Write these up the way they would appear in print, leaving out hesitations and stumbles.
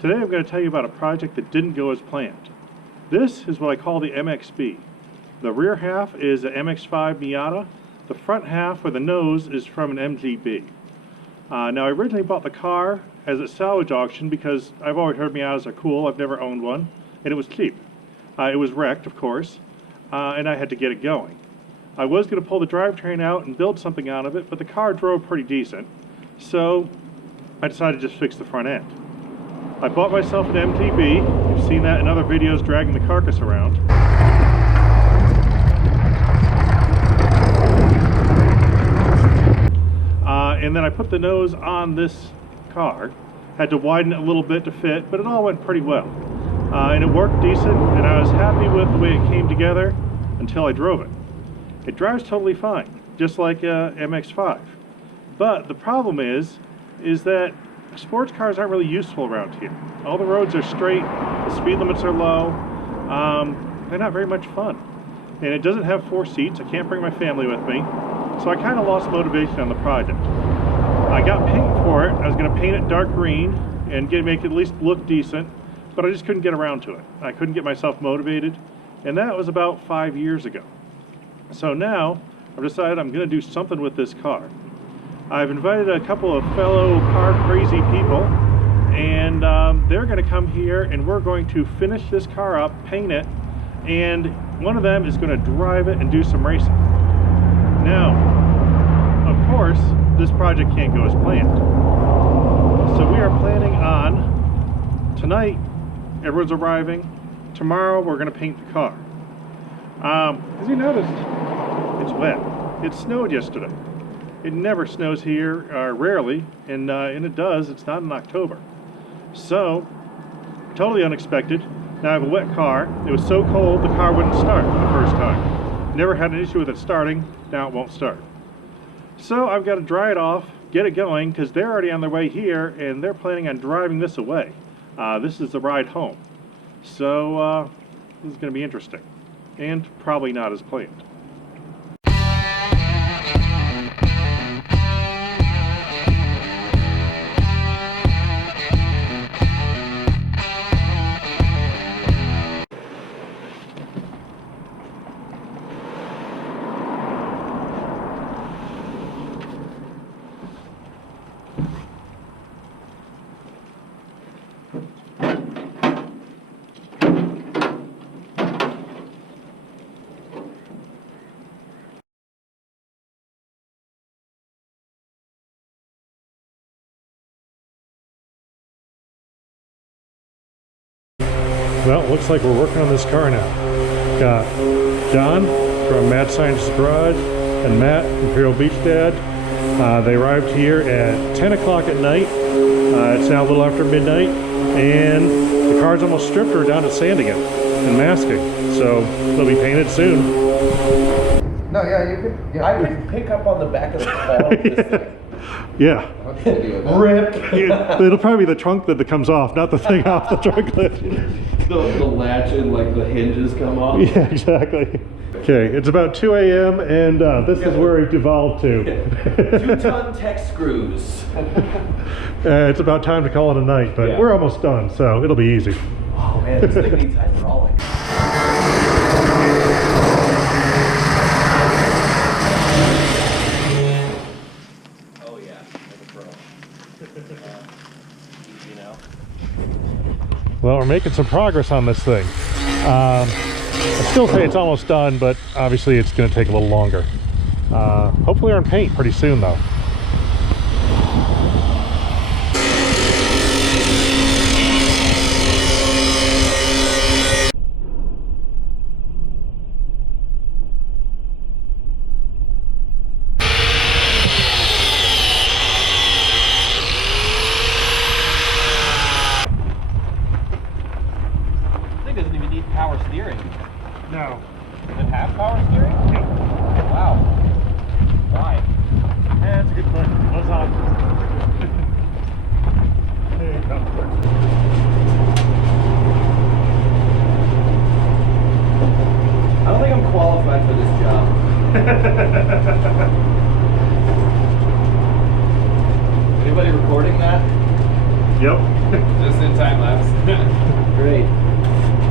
Today I'm going to tell you about a project that didn't go as planned. This is what I call the MXB. The rear half is an MX-5 Miata. The front half, or the nose, is from an MGB. Now I originally bought the car as a salvage auction because I've always heard Miatas are cool. I've never owned one, and it was cheap. It was wrecked, of course, and I had to get it going. I was going to pull the drivetrain out and build something out of it, but the car drove pretty decent, so I decided to just fix the front end. I bought myself an MGB. You've seen that in other videos dragging the carcass around. And then I put the nose on this car. Had to widen it a little bit to fit, but it all went pretty well. And it worked decent, and I was happy with the way it came together until I drove it. It drives totally fine, just like a MX-5. But the problem is that sports cars aren't really useful around here. All the roads are straight, the speed limits are low, they're not very much fun. And it doesn't have 4 seats, I can't bring my family with me, so I kind of lost motivation on the project. I got paint for it. I was going to paint it dark green and make it at least look decent, but I just couldn't get around to it. I couldn't get myself motivated, and that was about 5 years ago. So now I've decided I'm going to do something with this car. I've invited a couple of fellow car crazy people, and they're going to come here and we're going to finish this car up, paint it, and one of them is going to drive it and do some racing. Now, of course, this project can't go as planned. So we are planning on tonight, everyone's arriving. Tomorrow we're going to paint the car. As you noticed, it's wet. It snowed yesterday. It never snows here, rarely, and it does. It's not in October. So, totally unexpected. Now I have a wet car. It was so cold the car wouldn't start the first time. Never had an issue with it starting. Now it won't start. So I've got to dry it off, get it going, because they're already on their way here and they're planning on driving this away. This is the ride home. So this is going to be interesting and probably not as planned. Well, it looks like we're working on this car now. Got John from Mad Scientist Garage and Matt, Imperial Beach Dad. They arrived here at 10 o'clock at night. It's now a little after midnight, and the car's almost stripped. We're down to sanding it and masking, so they'll be painted soon. No, yeah, you could. Yeah. I could pick up on the back of the car of this thing. Yeah. Rip. It'll probably be the trunk that comes off, not the thing off the trunk lid. The latch and like the hinges come off. Yeah, exactly. Okay, it's about 2 a.m. and this is where we've devolved to. 2-ton tech screws. It's about time to call it a night, but we're almost done, so it'll be easy. Oh man, this thing needs hydraulic. Oh yeah, like a pro. Easy now. Well, we're making some progress on this thing. I still say it's almost done, but obviously it's going to take a little longer. Hopefully we're in paint pretty soon though. Power steering. No. Does it have power steering? Yep. Wow. Why? Yeah, that's a good question. What's on? There you go. I don't think I'm qualified for this job. Anybody recording that? Yep. Just in time lapse. Great.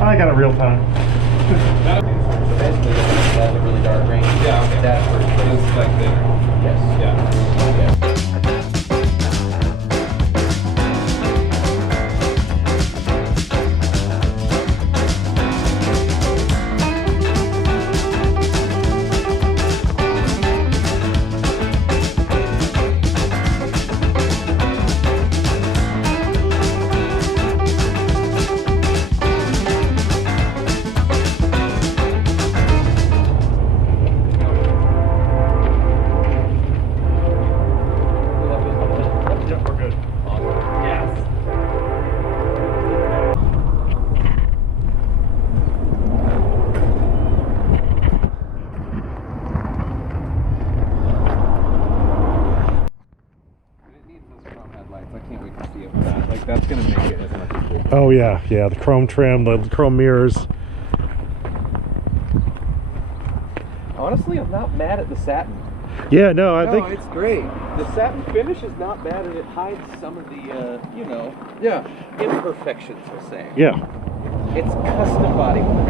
I got it real time. So basically, this has a really dark range. Yeah, okay. That's where It's like there. Yes. Yeah. Yep, we're good. Yes. It needs those chrome headlights. I can't wait to see it with that. Like, that's gonna make it as much as it. Oh yeah, yeah, the chrome trim, the chrome mirrors. Honestly, I'm not mad at the satin. Yeah, no, I No, think it's great. The satin finish is not bad, and it hides some of the, you know, Yeah. imperfections, we'll say. yeah. It's custom body work.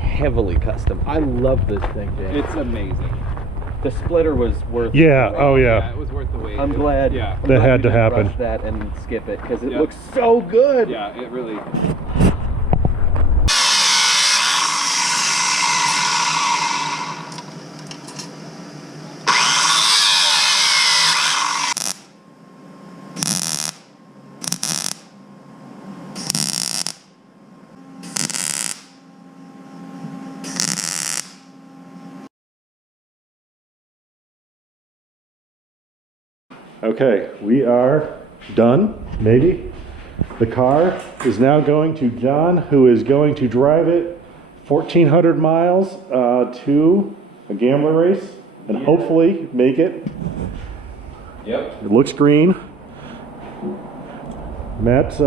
Heavily custom. I love this thing, Jay. It's amazing. The splitter was worth Yeah, the wait. oh yeah. It was worth the wait. I'm glad. That had to happen. Rush that and skip it because it looks so good. Yeah, it really. Okay, we are done, maybe. The car is now going to John, who is going to drive it 1,400 miles to a gambler race and hopefully make it. Yep. It looks green. Matt's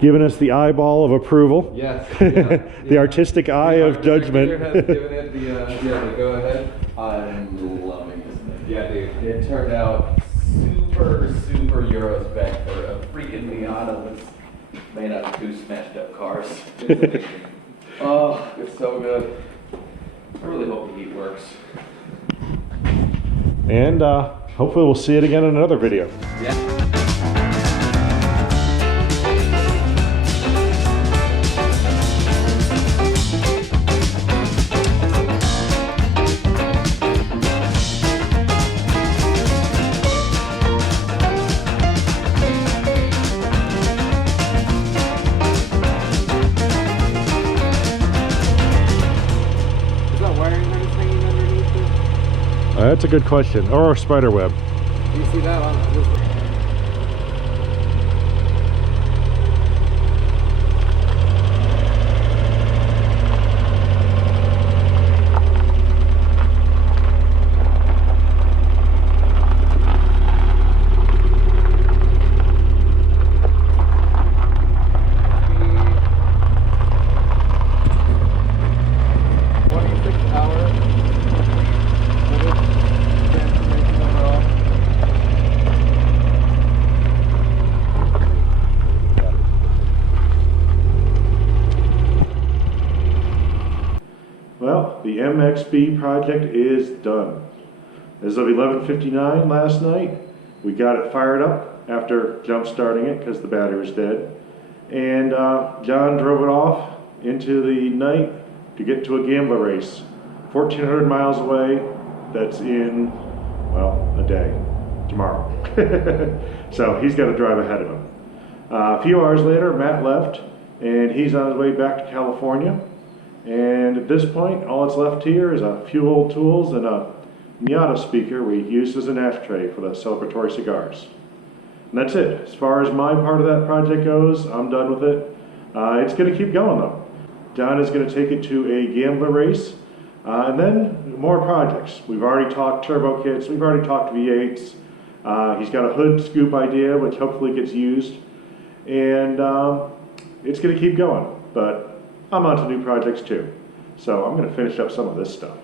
giving us the eyeball of approval. Yes. The artistic eye of judgment. Has given it the go ahead. I'm loving this thing. Yeah, dude. It turned out super Euro spec for a freaking Miata that's made out of two smashed up cars. It's amazing. Oh, it's so good. I really hope the heat works. And hopefully we'll see it again in another video. Yeah. That's a good question. Or a spider web. You see that on this? Well, the MX-5 project is done. As of 11:59 last night, we got it fired up after jump starting it because the battery was dead. And John drove it off into the night to get to a gambler race. 1,400 miles away, that's in, well, a day, tomorrow. So he's got to drive ahead of him. A few hours later, Matt left, and he's on his way back to California. And at this point, all that's left here is a few old tools and a Miata speaker we used as an ashtray for the celebratory cigars. And that's it. As far as my part of that project goes, I'm done with it. It's going to keep going though. John is going to take it to a gambler race, and then more projects. We've already talked turbo kits, we've already talked V8s. He's got a hood scoop idea, which hopefully gets used. And it's going to keep going, but I'm on to new projects too. So I'm going to finish up some of this stuff.